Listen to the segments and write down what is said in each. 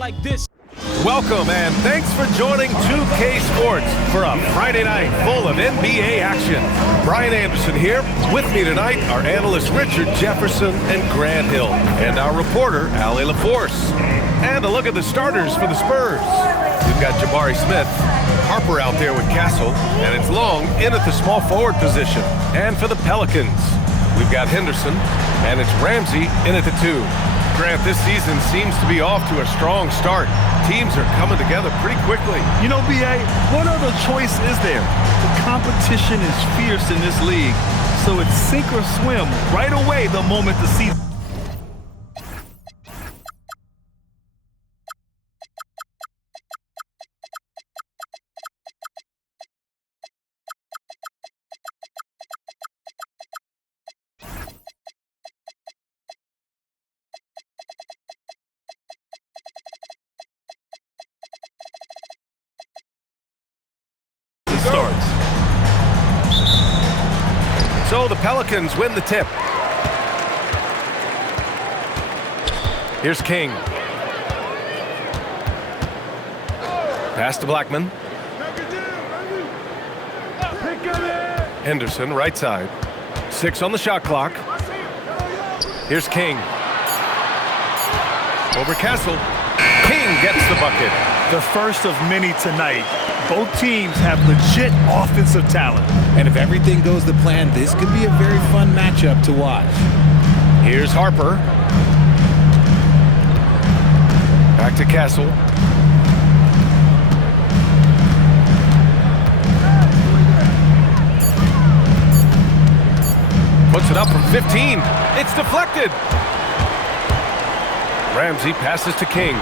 like this. Welcome and thanks for joining 2K Sports for a Friday night full of NBA action. Brian Anderson here. With me tonight are analysts Richard Jefferson and Grant Hill, and our reporter Ali LaForce. And a look at the starters for the Spurs. We've got Jabari Smith, Harper out there with Castle, and it's Long in at the small forward position. And for the Pelicans, we've got Henderson, and it's Ramsey in at the 2. Grant, this season seems to be off to a strong start. Teams are coming together pretty quickly. You know, B.A., what other choice is there? The competition is fierce in this league, so it's sink or swim right away the moment the season. starts. So the Pelicans win the tip. Here's King. Pass to Blackman. Henderson, right side. 6 on the shot clock. Here's King. Over Castle. King gets the bucket. The first of many tonight. Both teams have legit offensive talent. And if everything goes to plan, this could be a very fun matchup to watch. Here's Harper. Back to Castle. Puts it up from 15. It's deflected. Ramsey passes to King.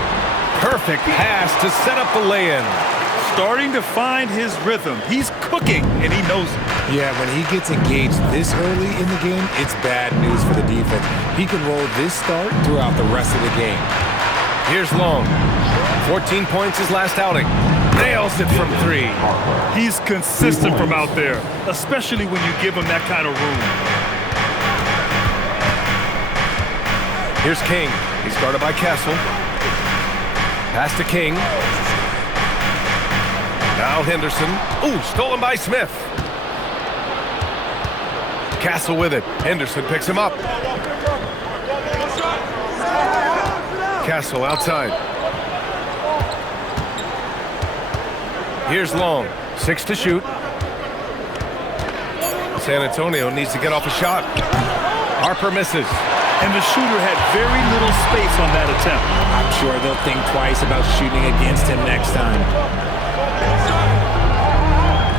Perfect pass to set up the lay-in. Starting to find his rhythm. He's cooking, and he knows it. Yeah, when he gets engaged this early in the game, it's bad news for the defense. He can roll this start throughout the rest of the game. Here's Long. 14 points his last outing. Nails it from 3. He's consistent from out there, especially when you give him that kind of room. Here's King. He's guarded by Castle. Pass to King. Now Henderson. Ooh, stolen by Smith. Castle with it. Henderson picks him up. Castle outside. Here's Long. 6 to shoot. San Antonio needs to get off a shot. Harper misses. And the shooter had very little space on that attempt. I'm sure they'll think twice about shooting against him next time.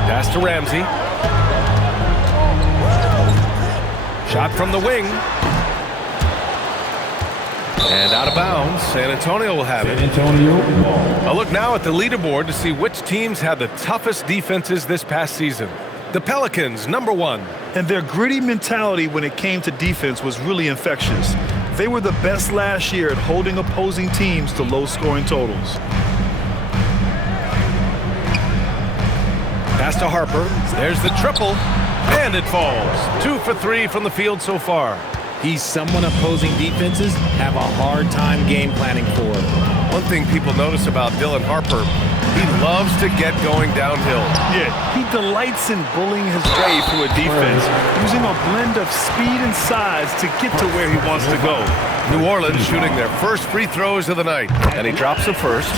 Pass to Ramsey. Shot from the wing. And out of bounds. San Antonio will have it. A look now at the leaderboard to see which teams had the toughest defenses this past season. The Pelicans, number 1. And their gritty mentality when it came to defense was really infectious. They were the best last year at holding opposing teams to low-scoring totals. Pass to Harper. There's the triple. And it falls. 2 for 3 from the field so far. He's someone opposing defenses have a hard time game planning for. One thing people notice about Dylan Harper, he loves to get going downhill. Yeah, he delights in bullying his way through a defense, using a blend of speed and size to get to where he wants to go. New Orleans shooting their first free throws of the night, and he drops the first.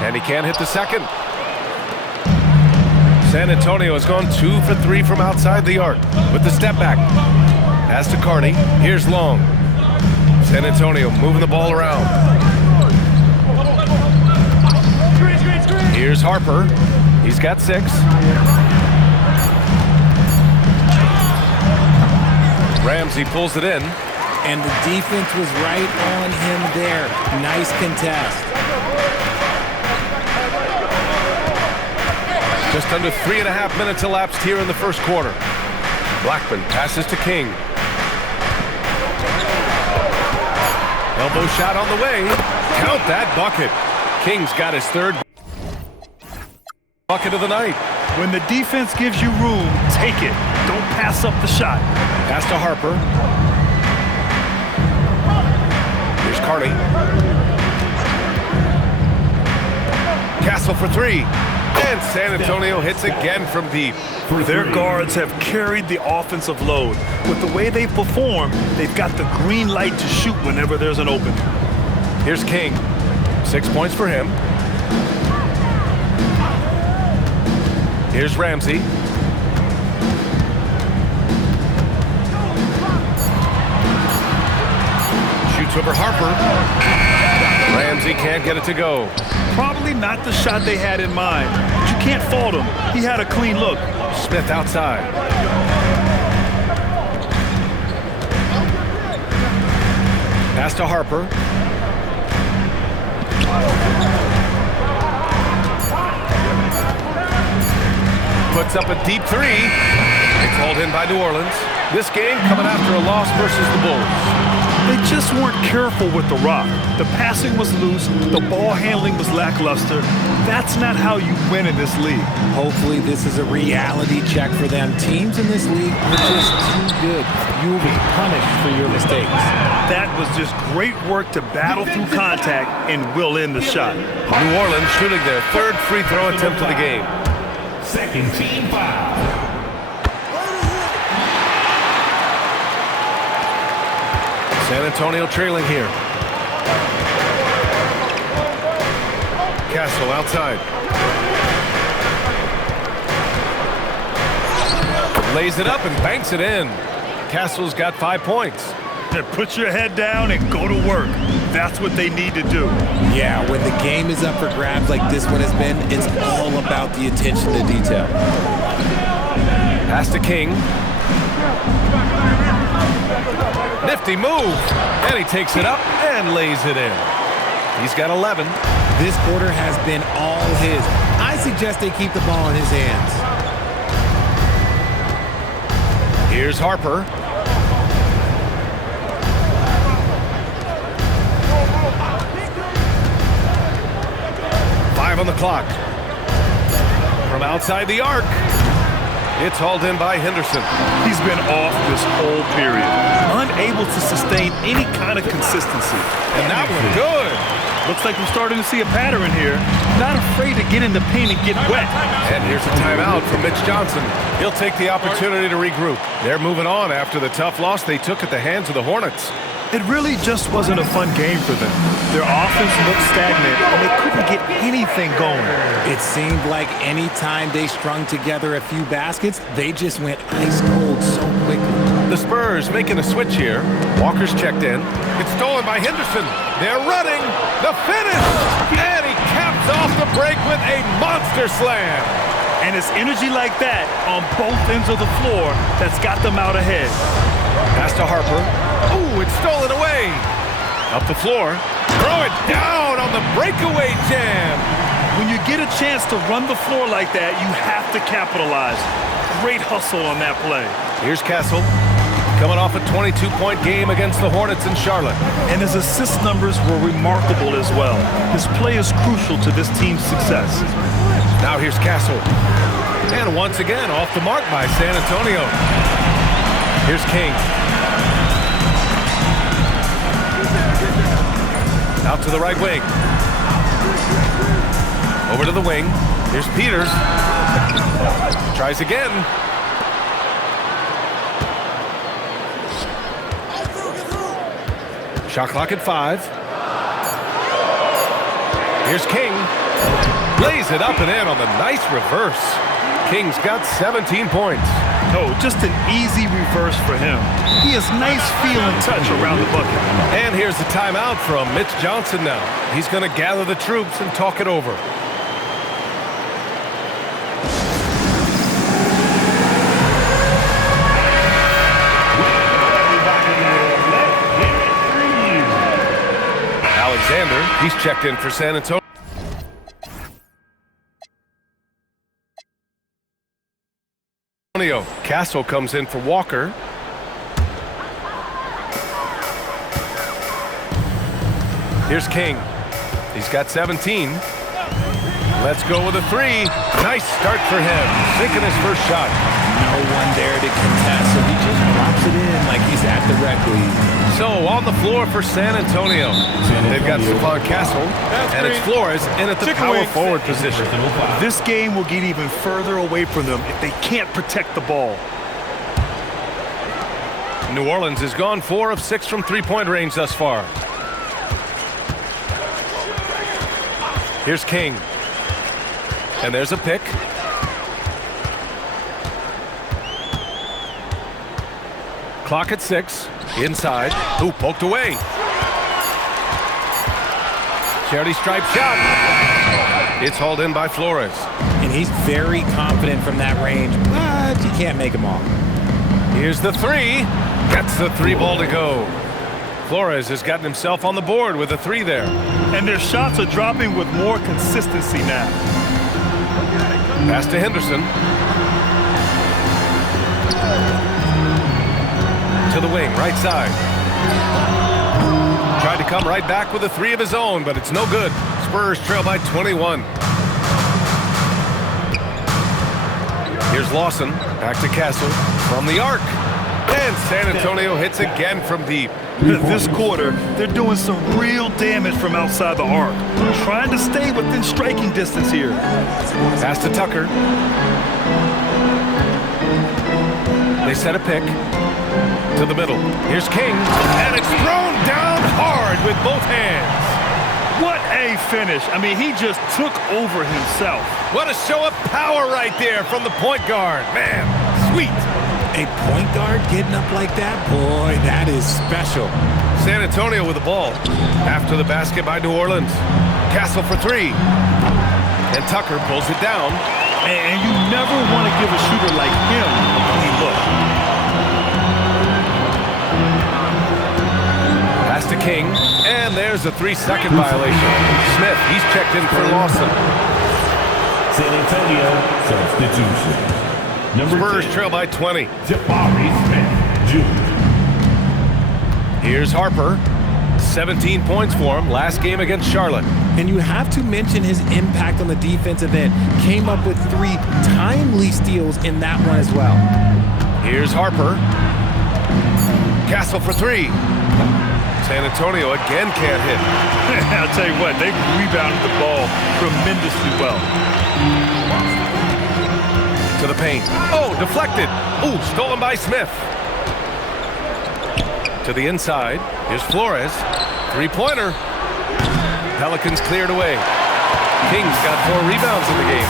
And he can't hit the second. San Antonio has gone 2 for 3 from outside the arc with the step back. Pass to Carney. Here's Long. San Antonio moving the ball around. Here's Harper. He's got 6. Ramsey pulls it in. And the defense was right on him there. Nice contest. Just under 3.5 minutes elapsed here in the first quarter. Blackman passes to King. Elbow shot on the way. Count that bucket. King's got his 3rd bucket of the night. When the defense gives you room, take it. Don't pass up the shot. Pass to Harper. Castle for three. And San Antonio hits again from deep. Their guards have carried the offensive load. With the way they perform, they've got the green light to shoot whenever there's an opening. Here's King. 6 points for him. Here's Ramsey. Shoots over Harper. Ramsey can't get it to go. Probably not the shot they had in mind, but you can't fault him. He had a clean look. Smith outside. Pass to Harper. Puts up a deep three. It's hauled in by New Orleans. This game coming after a loss versus the Bulls. They just weren't careful with the rock. The passing was loose. The ball handling was lackluster. That's not how you win in this league. Hopefully this is a reality check for them. Teams in this league are just too good. You will be punished for your mistakes. That was just great work to battle through contact and will end the shot. New Orleans shooting their third free throw attempt of the game. Second team foul. San Antonio trailing here. Castle outside. Lays it up and banks it in. Castle's got 5 points. Put your head down and go to work. That's what they need to do. Yeah, when the game is up for grabs like this one has been, it's all about the attention to detail. Pass to King. Nifty move. And he takes it up and lays it in. He's got 11. This quarter has been all his. I suggest they keep the ball in his hands. Here's Harper. On the clock. From outside the arc. It's hauled in by Henderson. He's been off this whole period. Unable to sustain any kind of consistency. And that one good. Looks like we're starting to see a pattern here. Not afraid to get in the paint and get wet. And here's a timeout from Mitch Johnson. He'll take the opportunity to regroup. They're moving on after the tough loss they took at the hands of the Hornets. It really just wasn't a fun game for them. Their offense looked stagnant, and they couldn't get anything going. It seemed like any time they strung together a few baskets, they just went ice cold so quickly. The Spurs making a switch here. Walker's checked in. It's stolen by Henderson. They're running. The finish. And he caps off the break with a monster slam. And it's energy like that on both ends of the floor that's got them out ahead. Pass to Harper. Ooh, it's stolen away. Up the floor. Throw it down on the breakaway jam. When you get a chance to run the floor like that, you have to capitalize. Great hustle on that play. Here's Castle. Coming off a 22-point game against the Hornets in Charlotte. And his assist numbers were remarkable as well. His play is crucial to this team's success. Now here's Castle. And once again, off the mark by San Antonio. Here's King. Out to the right wing. Over to the wing. Here's Peters. Tries again. Shot clock at 5. Here's King. Lays it up and in on the nice reverse. King's got 17 points. No, just an easy reverse for him. He has nice feel and touch around the bucket. And here's the timeout from Mitch Johnson now. He's going to gather the troops and talk it over. Alexander, he's checked in for San Antonio. Castle comes in for Walker. Here's King. He's got 17. Let's go with a 3. Nice start for him. Sinking his first shot. No one there to contest, so he just drops it in. like he's at the rec league. So on the floor for San Antonio. They've got Stephon Castle, and it's Flores in at the power forward position. This game will get even further away from them if they can't protect the ball. New Orleans has gone 4 of 6 from three-point range thus far. Here's King. And there's a pick. Clock at 6. Inside. Ooh, poked away. Charity stripe shot. It's hauled in by Flores. And he's very confident from that range, but you can't make him off. Here's the 3. Gets the 3 ball to go. Flores has gotten himself on the board with a 3 there. And their shots are dropping with more consistency now. Pass to Henderson. To the wing, right side. Tried to come right back with a 3 of his own, but it's no good. Spurs trail by 21. Here's Lawson. Back to Castle. From the arc. And San Antonio hits again from deep. This quarter, they're doing some real damage from outside the arc. Trying to stay within striking distance here. Pass to Tucker. They set a pick. To the middle. Here's King. And it's thrown down hard with both hands. What a finish. I mean, he just took over himself. What a show of power right there from the point guard. Man, sweet. A point guard getting up like that? Boy, that is special. San Antonio with the ball. After the basket by New Orleans. Castle for 3. And Tucker pulls it down. And you never want to give a shooter like him a clean look. Pass to King. And there's a 3-second violation. Smith, he's checked in for Lawson. San Antonio substitution. Spurs trail by 20. Jabari Smith Jr. Here's Harper. 17 points for him last game against Charlotte. And you have to mention his impact on the defensive end. Came up with 3 timely steals in that one as well. Here's Harper. Castle for 3. San Antonio again can't hit. I'll tell you what, they rebounded the ball tremendously well. To the paint. Oh, deflected. Ooh, stolen by Smith. To the inside. Here's Flores. 3-pointer. Pelicans cleared away. Kings got 4 rebounds in the game.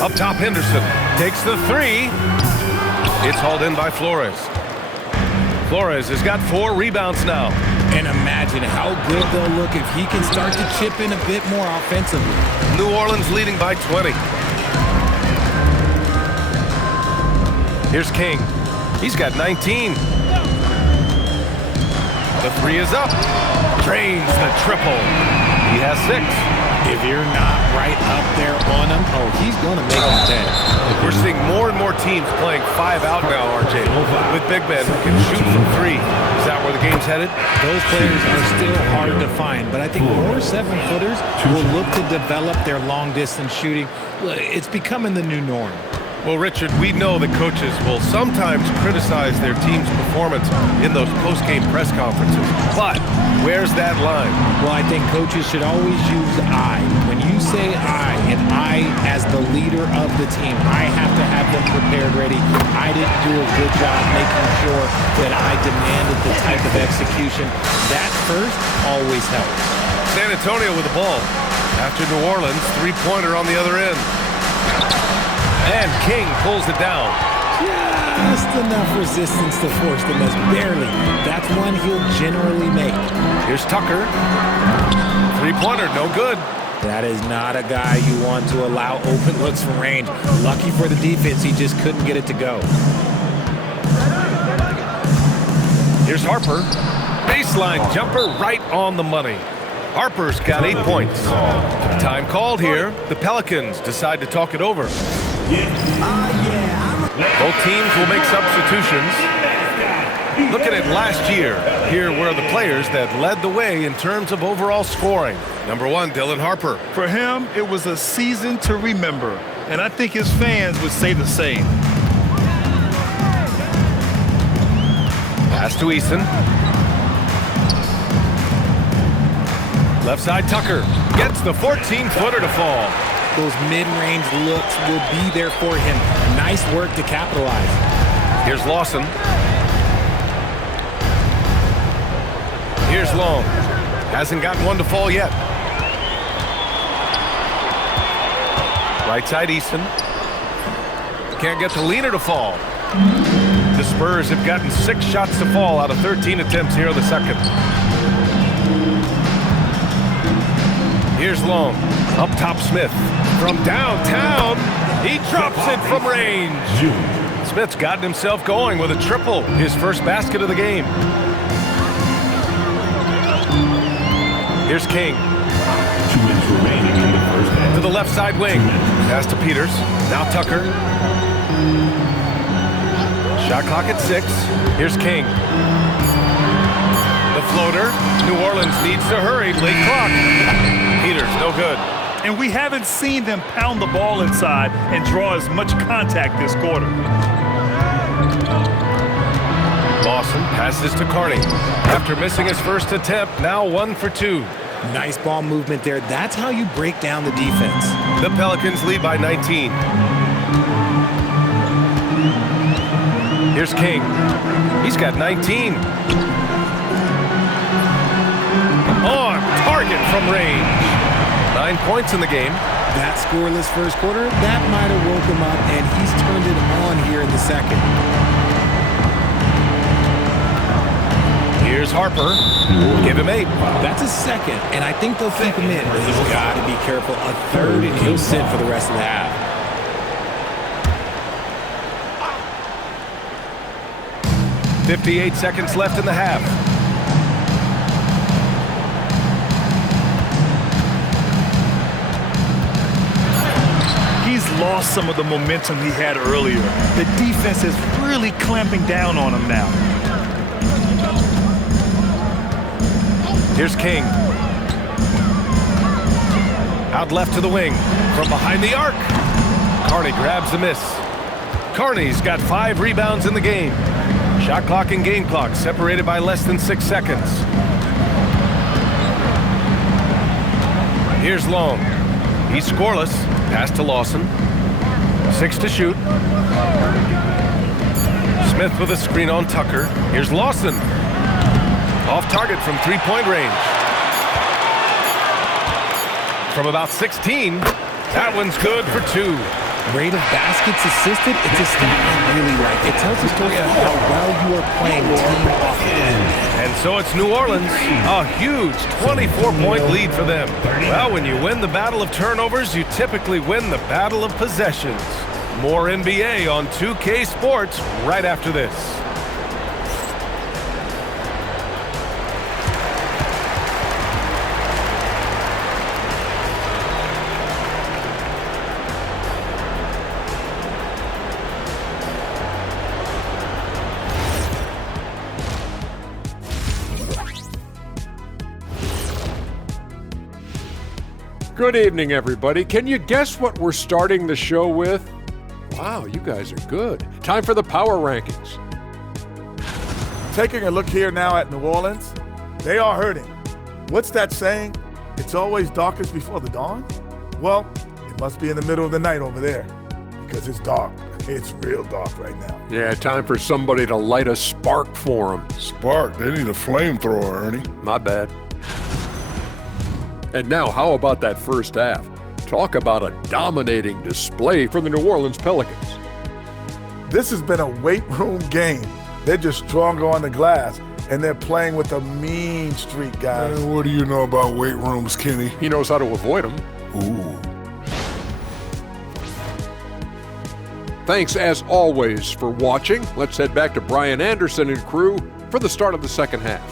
Up top, Henderson takes the 3. It's hauled in by Flores. Flores has got 4 rebounds now. And imagine how good they'll look if he can start to chip in a bit more offensively. New Orleans leading by 20. Here's King. He's got 19. The 3 is up. Drains the triple. He has 6. If you're not right up there on him, oh, he's going to make him 10. We're seeing more and more teams playing 5 out now, RJ, with big men who can shoot from 3. Is that where the game's headed? Those players are still hard to find, but I think more 7-footers will look to develop their long-distance shooting. It's becoming the new norm. Well, Richard, we know that coaches will sometimes criticize their team's performance in those post-game press conferences. But where's that line? Well, I think coaches should always use I. When you say I, and I as the leader of the team, I have to have them prepared ready. I didn't do a good job making sure that I demanded the type of execution. That first always helps. San Antonio with the ball. After New Orleans, 3-pointer on the other end. And King pulls it down. Just enough resistance to force the miss. Barely. That's one he'll generally make. Here's Tucker. 3-pointer, no good. That is not a guy you want to allow open looks from range. Lucky for the defense, he just couldn't get it to go. Here's Harper. Baseline jumper right on the money. Harper's got 8 points. Time called here. The Pelicans decide to talk it over. Both teams will make substitutions. Looking at last year, here were the players that led the way in terms of overall scoring. Number 1, Dylan Harper. For him, it was a season to remember, and I think his fans would say the same. Pass to Eason. Left side, Tucker gets the 14-footer to fall. Those mid-range looks will be there for him. Nice work to capitalize. Here's Lawson. Here's Long. Hasn't gotten one to fall yet. Right side, Easton. Can't get the leaner to fall. The Spurs have gotten 6 shots to fall out of 13 attempts here in the second. Here's Long. Up top, Smith. From downtown, he drops it from range. Smith's gotten himself going with a triple, his first basket of the game. Here's King. 2 minutes remaining in the first half. To the left side wing. Pass to Peters. Now Tucker. Shot clock at 6. Here's King. The floater. New Orleans needs to hurry. Late clock. Peters, no good. And we haven't seen them pound the ball inside and draw as much contact this quarter. Lawson passes to Carney. After missing his first attempt, now 1 for 2. Nice ball movement there. That's how you break down the defense. The Pelicans lead by 19. Here's King. He's got 19. On target from range. 9 points in the game. That scoreless first quarter, that might have woke him up, and he's turned it on here in the second. Here's Harper. Give him 8. That's a second, and I think they'll keep him in, but he's got to be careful. A third, and he'll sit for the rest of the half. .58 seconds left in the half. He's lost some of the momentum he had earlier. The defense is really clamping down on him now. Here's King. Out left to the wing. From behind the arc. Carney grabs the miss. Carney's got 5 rebounds in the game. Shot clock and game clock separated by less than 6 seconds. Here's Long. He's scoreless. Pass to Lawson. 6 to shoot. Smith with a screen on Tucker. Here's Lawson. Off target from 3-point range. From about 16, that one's good for 2. Rate of baskets assisted, it's a stat I really like. It tells the story of how well you are playing team offense. And so it's New Orleans, a huge 24-point lead for them. Well, when you win the battle of turnovers, you typically win the battle of possessions. More NBA on 2K Sports right after this. Good evening, everybody. Can you guess what we're starting the show with? Wow, you guys are good. Time for the power rankings. Taking a look here now at New Orleans, they are hurting. What's that saying? It's always darkest before the dawn? Well, it must be in the middle of the night over there because it's dark. It's real dark right now. Yeah, time for somebody to light a spark for them. Spark, they need a flamethrower, Ernie. My bad. And now, how about that first half? Talk about a dominating display for the New Orleans Pelicans. This has been a weight room game. They're just stronger on the glass, and they're playing with a mean streak, guys. Man, what do you know about weight rooms, Kenny? He knows how to avoid them. Ooh. Thanks, as always, for watching. Let's head back to Brian Anderson and crew for the start of the second half.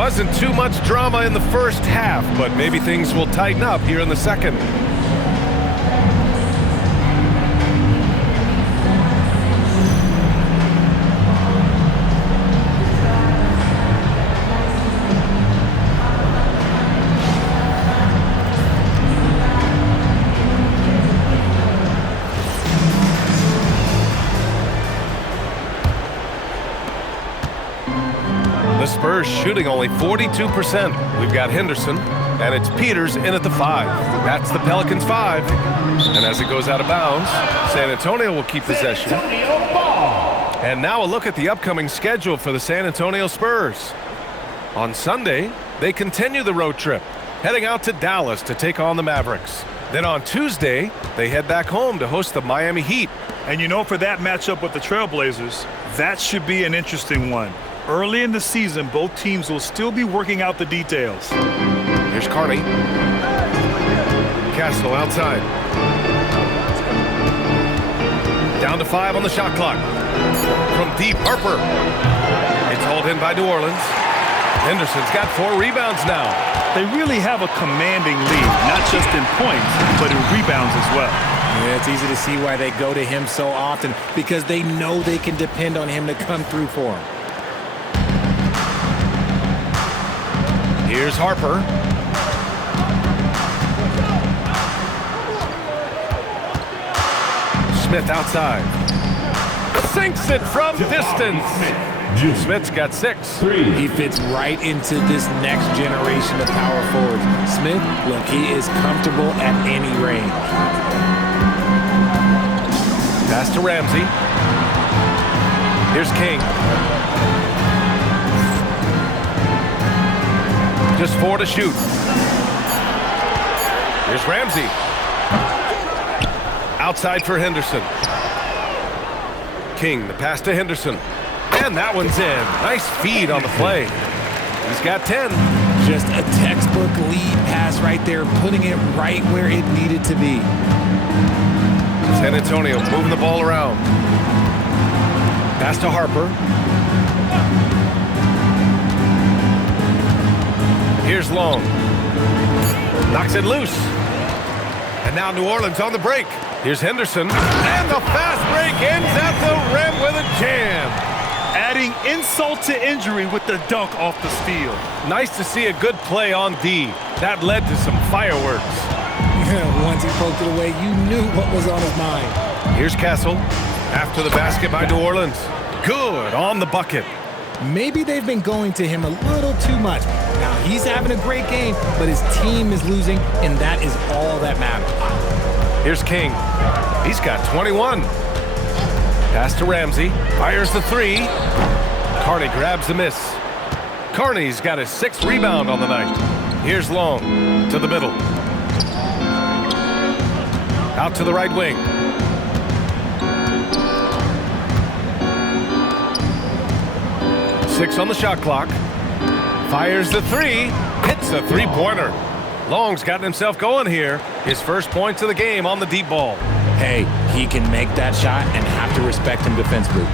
wasn't too much drama in the first half, but maybe things will tighten up here in the second. The Spurs shooting only 42%. We've got Henderson, and it's Peters in at the 5. That's the Pelicans 5. And as it goes out of bounds, San Antonio will keep possession. And now a look at the upcoming schedule for the San Antonio Spurs. On Sunday, they continue the road trip, heading out to Dallas to take on the Mavericks. Then on Tuesday, they head back home to host the Miami Heat. And you know, for that matchup with the Trailblazers, that should be an interesting one. Early in the season, both teams will still be working out the details. Here's Carney. Castle outside. Down to 5 on the shot clock. From deep, Harper. It's hauled in by New Orleans. Henderson's got 4 rebounds now. They really have a commanding lead, not just in points, but in rebounds as well. Yeah, it's easy to see why they go to him so often, because they know they can depend on him to come through for them. Here's Harper. Smith outside. Sinks it from distance. Smith's got 6. He fits right into this next generation of power forwards. Smith, look, he is comfortable at any range. Pass to Ramsey. Here's King. Just 4 to shoot. Here's Ramsey. Outside for Henderson. King, the pass to Henderson. And that one's in. Nice feed on the play. He's got 10. Just a textbook lead pass right there, putting it right where it needed to be. San Antonio moving the ball around. Pass to Harper. Here's Long. Knocks it loose. And now New Orleans on the break. Here's Henderson. And the fast break ends at the rim with a jam. Adding insult to injury with the dunk off the steal. Nice to see a good play on D. That led to some fireworks. Once he poked it away, you knew what was on his mind. Here's Castle. After the basket by New Orleans. Good on the bucket. Maybe they've been going to him a little too much. Now, he's having a great game, but his team is losing, and that is all that matters. Here's King. He's got 21. Pass to Ramsey. Fires the 3. Carney grabs the miss. Carney's got his 6th rebound on the night. Here's Long to the middle. Out to the right wing. Six on the shot clock. Fires the 3. Hits a 3-pointer. Long's gotten himself going here. His first points of the game on the deep ball. Hey, he can make that shot and have to respect him defensively.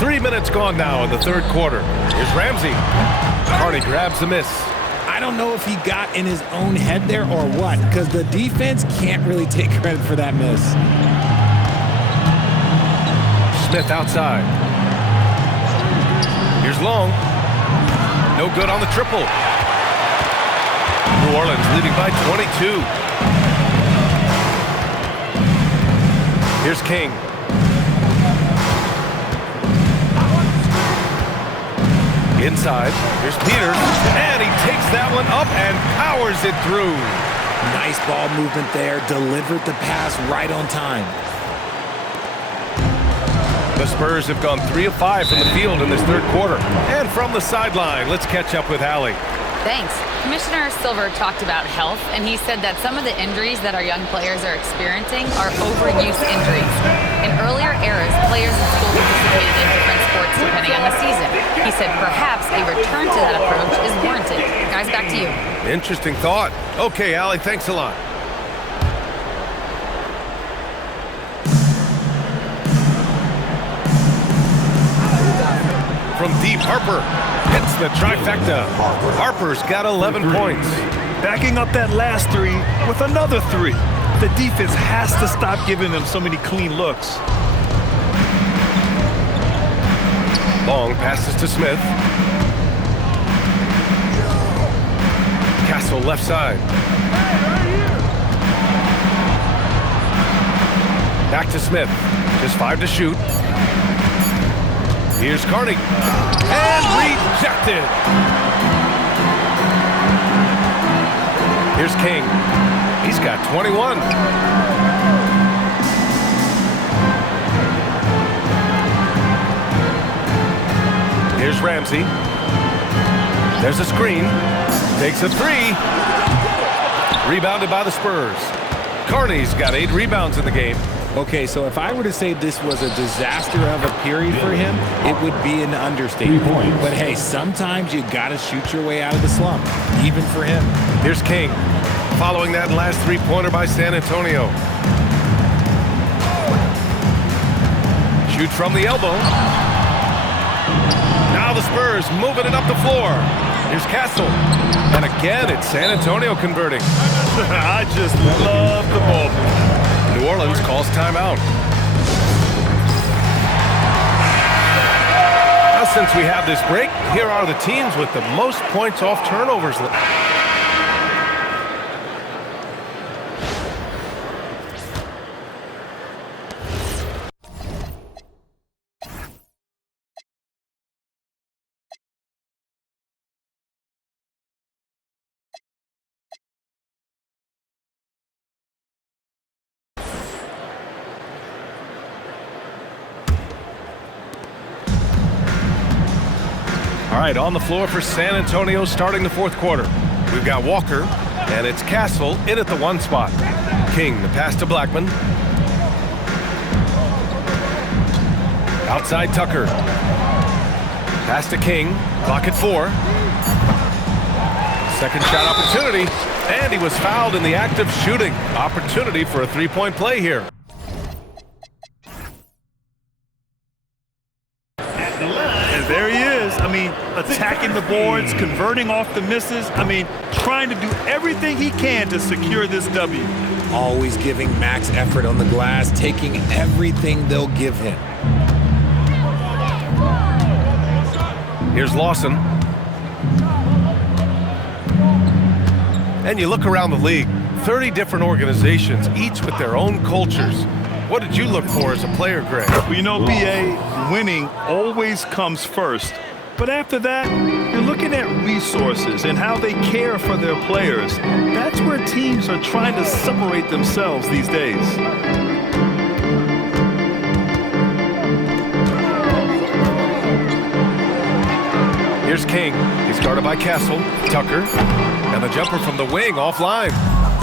3 minutes gone now in the third quarter. Here's Ramsey. Carney grabs the miss. I don't know if he got in his own head there or what, because the defense can't really take credit for that miss. Smith outside. Here's Long. No good on the triple. New Orleans leading by 22. Here's King. Inside. Here's Peters. And he takes that one up and powers it through. Nice ball movement there. Delivered the pass right on time. The Spurs have gone 3 of 5 from the field in this third quarter. And from the sideline, let's catch up with Allie. Thanks. Commissioner Silver talked about health, and he said that some of the injuries that our young players are experiencing are overuse injuries. In earlier eras, players in school participated in different sports depending on the season. He said perhaps a return to that approach is warranted. Guys, back to you. Interesting thought. Okay, Allie, thanks a lot. from deep. Harper hits the trifecta. Harper's got 11 points. Backing up that last three with another three. The defense has to stop giving them so many clean looks. Long passes to Smith. Castle left side. Back to Smith. Just 5 to shoot. Here's Carney. And rejected. Here's King. He's got 21. Here's Ramsey. There's a screen. Takes a 3. Rebounded by the Spurs. Carney's got 8 rebounds in the game. Okay, so if I were to say this was a disaster of a period for him, it would be an understatement. But hey, sometimes you got to shoot your way out of the slump, even for him. Here's King. Following that last three-pointer by San Antonio. Shoot from the elbow. Now the Spurs moving it up the floor. Here's Castle. And again, it's San Antonio converting. I just love the ball. New Orleans calls timeout. Now, since we have this break, here are the teams with the most points off turnovers. All right, on the floor for San Antonio starting the fourth quarter. We've got Walker, and it's Castle in at the 1 spot. King, the pass to Blackman. Outside Tucker. Pass to King, clock at 4. Second shot opportunity, and he was fouled in the act of shooting. Opportunity for a three-point play here. And there he is. I mean, attacking the boards, converting off the misses. I mean, trying to do everything he can to secure this W. Always giving max effort on the glass, taking everything they'll give him. Here's Lawson. And you look around the league, 30 different organizations, each with their own cultures. What did you look for as a player, Greg? Well, you know, B.A., winning always comes first. But after that, you're looking at resources and how they care for their players. That's where teams are trying to separate themselves these days. Here's King. He's guarded by Castle. Tucker. And the jumper from the wing offline.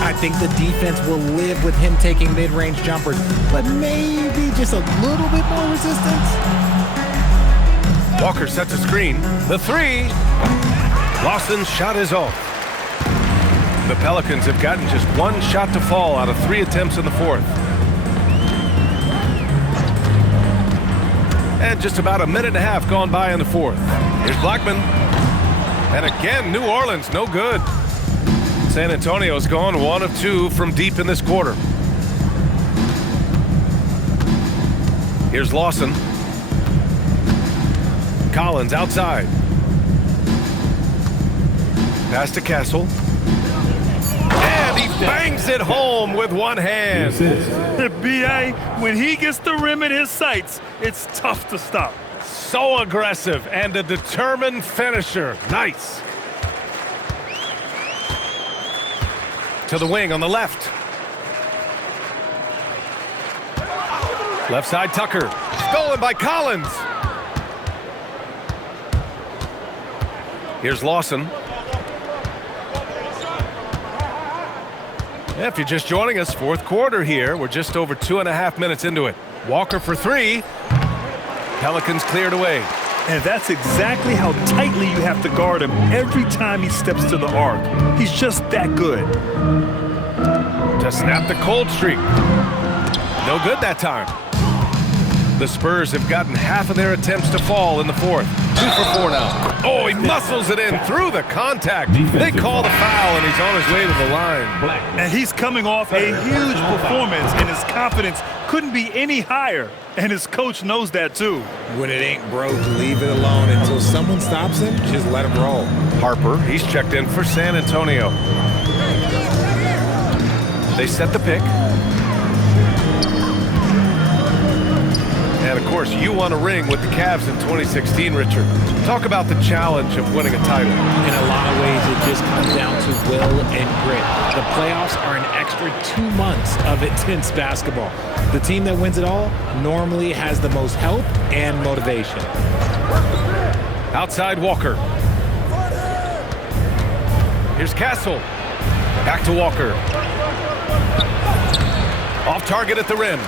I think the defense will live with him taking mid-range jumpers, but maybe just a little bit more resistance. Walker sets a screen. The 3. Lawson's shot is off. The Pelicans have gotten just 1 shot to fall out of 3 attempts in the fourth. And just about a minute and a half gone by in the fourth. Here's Blackman. And again, New Orleans, no good. San Antonio's gone 1 of 2 from deep in this quarter. Here's Lawson. Collins outside. Pass to Castle. And he bangs it home with one hand. B.A., when he gets the rim in his sights, it's tough to stop. So aggressive and a determined finisher. Nice. To the wing on the left. Left side Tucker. Stolen by Collins. Here's Lawson. If you're just joining us, fourth quarter here. We're just over 2.5 minutes into it. Walker for 3. Pelicans cleared away. And that's exactly how tightly you have to guard him every time he steps to the arc. He's just that good. To snap the cold streak. No good that time. The Spurs have gotten half of their attempts to fall in the fourth. 2 for 4 now. Oh, he muscles it in through the contact. They call the foul, and he's on his way to the line. And he's coming off a huge performance, and his confidence couldn't be any higher. And his coach knows that, too. When it ain't broke, leave it alone. Until someone stops him, just let him roll. Harper, he's checked in for San Antonio. They set the pick. And, of course, you won a ring with the Cavs in 2016, Richard. Talk about the challenge of winning a title. In a lot of ways, it just comes down to will and grit. The playoffs are an extra 2 months of intense basketball. The team that wins it all normally has the most help and motivation. Outside Walker. Here's Castle. Back to Walker. Off target at the rim.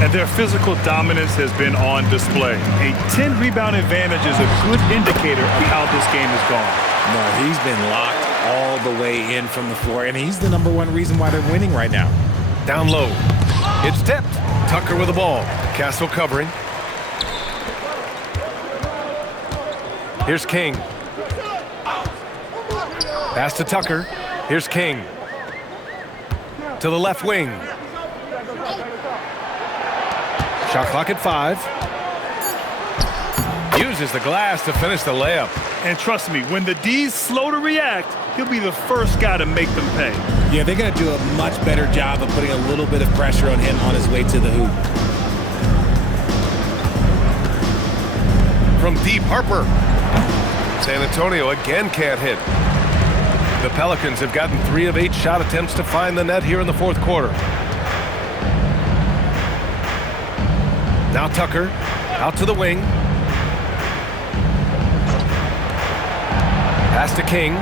And their physical dominance has been on display. A 10-rebound advantage is a good indicator of how this game has gone. No, he's been locked all the way in from the floor, and he's the #1 reason why they're winning right now. Down low. It's tipped. Tucker with the ball. Castle covering. Here's King. Pass to Tucker. Here's King. To the left wing. Shot clock at 5. Uses the glass to finish the layup. And trust me, when the D's slow to react, he'll be the first guy to make them pay. Yeah, they're going to do a much better job of putting a little bit of pressure on him on his way to the hoop. From deep, Harper. San Antonio again can't hit. The Pelicans have gotten 3 of 8 shot attempts to find the net here in the fourth quarter. Now Tucker, out to the wing. Pass to King.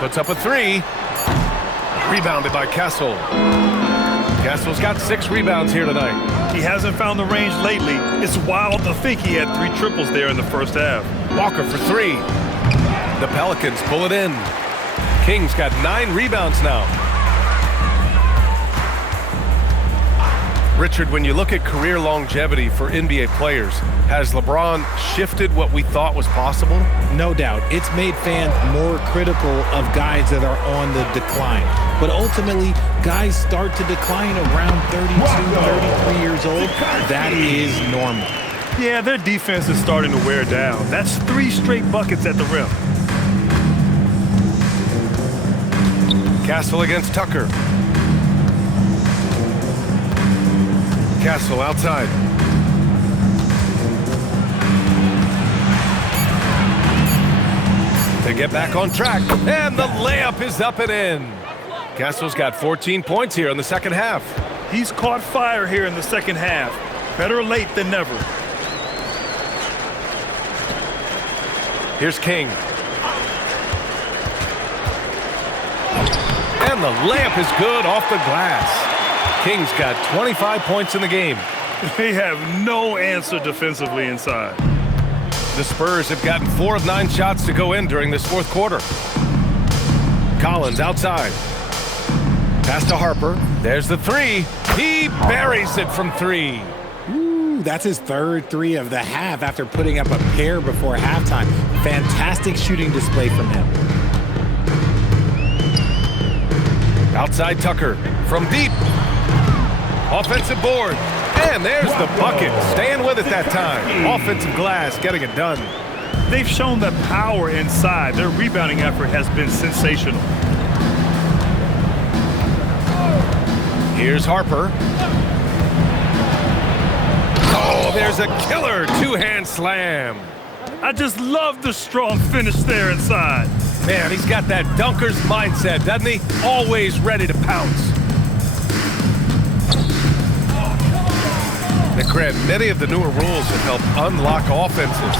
Puts up a 3. Rebounded by Castle. Castle's got 6 rebounds here tonight. He hasn't found the range lately. It's wild to think he had 3 triples there in the first half. Walker for 3. The Pelicans pull it in. King's got 9 rebounds now. Richard, when you look at career longevity for NBA players, has LeBron shifted what we thought was possible? No doubt. It's made fans more critical of guys that are on the decline. But ultimately, guys start to decline around 32, 33 years old. That is normal. Yeah, their defense is starting to wear down. That's 3 straight buckets at the rim. Castle against Tucker. Castle outside. They get back on track, and the layup is up and in. Castle's got 14 points here in the second half. He's caught fire here in the second half. Better late than never. Here's King. And the layup is good off the glass. King's got 25 points in the game. They have no answer defensively inside. The Spurs have gotten 4 of 9 shots to go in during this fourth quarter. Collins outside. Pass to Harper. There's the 3. He buries it from 3. Ooh, that's his third 3 of the half after putting up a pair before halftime. Fantastic shooting display from him. Outside Tucker from deep. Offensive board. And there's the bucket. Staying with it that time. Offensive glass, getting it done. They've shown the power inside. Their rebounding effort has been sensational. Here's Harper. Oh, there's a killer 2-hand slam. I just love the strong finish there inside. Man, he's got that dunker's mindset, doesn't he? Always ready to pounce. Now, Grant, many of the newer rules have helped unlock offenses.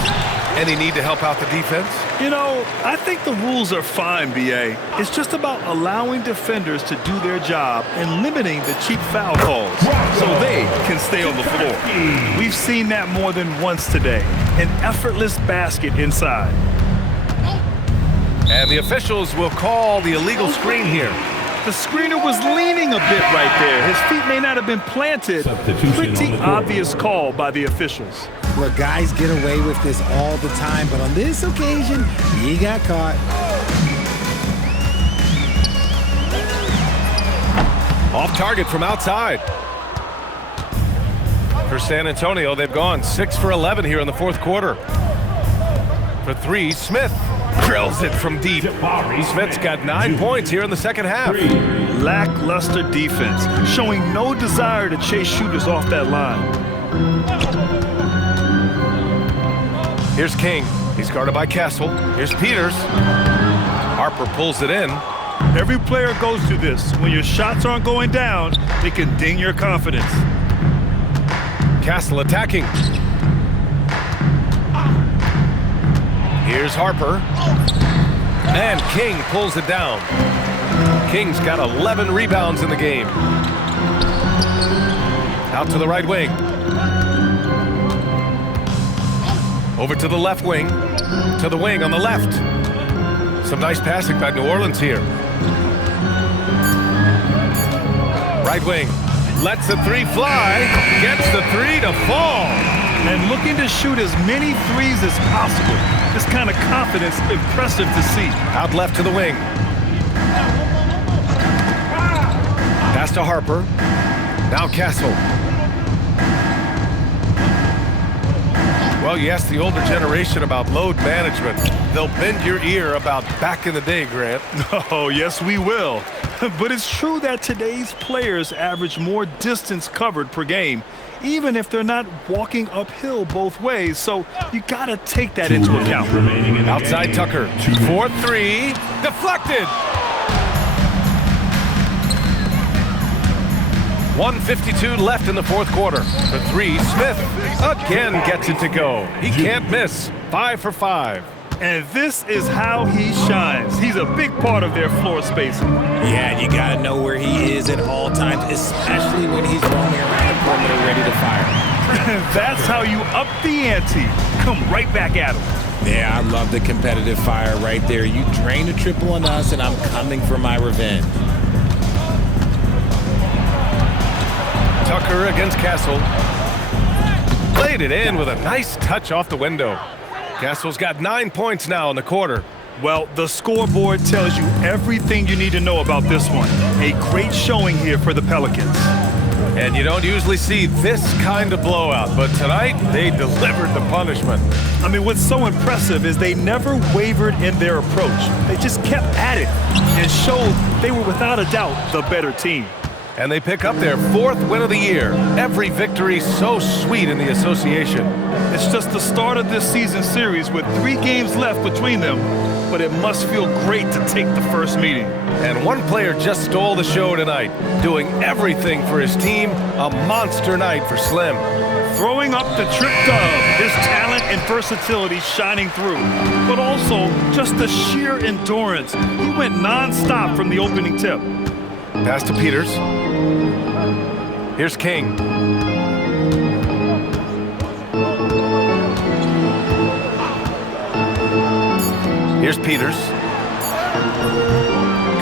Any need to help out the defense? You know, I think the rules are fine, B.A. It's just about allowing defenders to do their job and limiting the cheap foul calls so they can stay on the floor. We've seen that more than once today. An effortless basket inside. And the officials will call the illegal screen here. The screener was leaning a bit right there. His feet may not have been planted. Pretty obvious call by the officials. Look, guys get away with this all the time, but on this occasion, he got caught. Off target from outside. For San Antonio, they've gone 6 for 11 here in the fourth quarter. For three, Smith drills it from deep. Smith's got 9 points here in the second half. Lackluster defense, showing no desire to chase shooters off that line. Here's King. He's guarded by Castle. Here's Peters. Harper pulls it in. Every player goes through this. When your shots aren't going down, it can ding your confidence. Castle attacking. Here's Harper. And King pulls it down. King's got 11 rebounds in the game. Out to the right wing. Over to the left wing. To the wing on the left. Some nice passing by New Orleans here. Right wing. Lets the three fly. Gets the three to fall. And looking to shoot as many threes as possible. This kind of confidence, impressive to see. Out left to the wing. Pass to Harper. Now Castle. Well, you ask the older generation about load management. They'll bend your ear about back in the day, Grant. Oh, yes, we will. But it's true that today's players average more distance covered per game, even if they're not walking uphill both ways. So you got to take that into account. Outside Tucker. 4-3. Deflected. 1:52 left in the fourth quarter. For three, Smith again gets it to go. He can't miss. 5 for 5. And this is how he shines. He's a big part of their floor spacing. Yeah, you got to know where he is at all times, especially when he's roaming around the perimeter ready to fire. That's how you up the ante. Come right back at him. Yeah, I love the competitive fire right there. You drain a triple on us, and I'm coming for my revenge. Tucker against Castle. Played it in with a nice touch off the window. Castle's got 9 points now in the quarter. Well, the scoreboard tells you everything you need to know about this one. A great showing here for the Pelicans. And you don't usually see this kind of blowout, but tonight they delivered the punishment. I mean, what's so impressive is they never wavered in their approach. They just kept at it and showed they were without a doubt the better team. And they pick up their 4th win of the year. Every victory so sweet in the association. It's just the start of this season series with 3 games left between them, but it must feel great to take the first meeting. And one player just stole the show tonight, doing everything for his team. A monster night for Slim. Throwing up the trip dub, his talent and versatility shining through, but also just the sheer endurance. He went non-stop from the opening tip. Pass to Peters. Here's King. Here's Peters.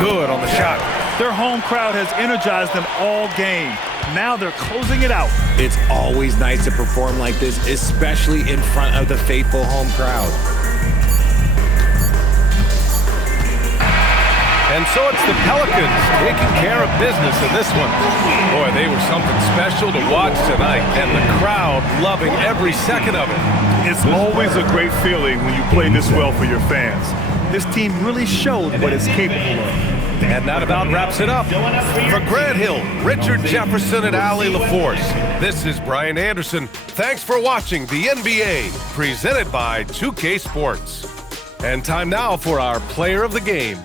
Good on the shot. Their home crowd has energized them all game. Now they're closing it out. It's always nice to perform like this, especially in front of the faithful home crowd. And so it's the Pelicans taking care of business in this one. Boy, they were something special to watch tonight, and the crowd loving every second of it. It's always a great feeling when you play this well for your fans. This team really showed what it's capable of. And that about wraps it up. For Grant Hill, Richard Jefferson, and Allie LaForce, this is Brian Anderson. Thanks for watching the NBA, presented by 2K Sports. And time now for our player of the game.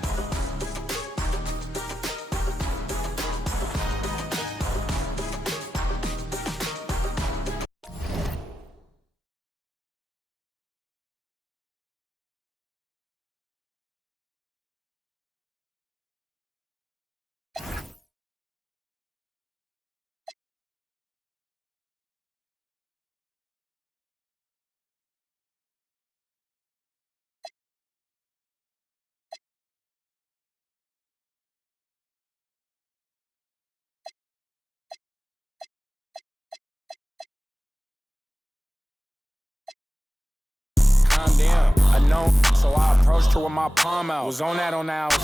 calm down. I know, so I approached her with my palm out. Was on that,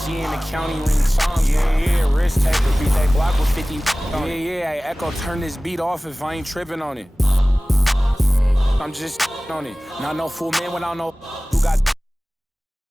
she in the county ring song. Yeah, risk taker, beat that block with 50 on it. Yeah, hey, Echo, turn this beat off if I ain't tripping on it. I'm just on it. Not no fool man without no who got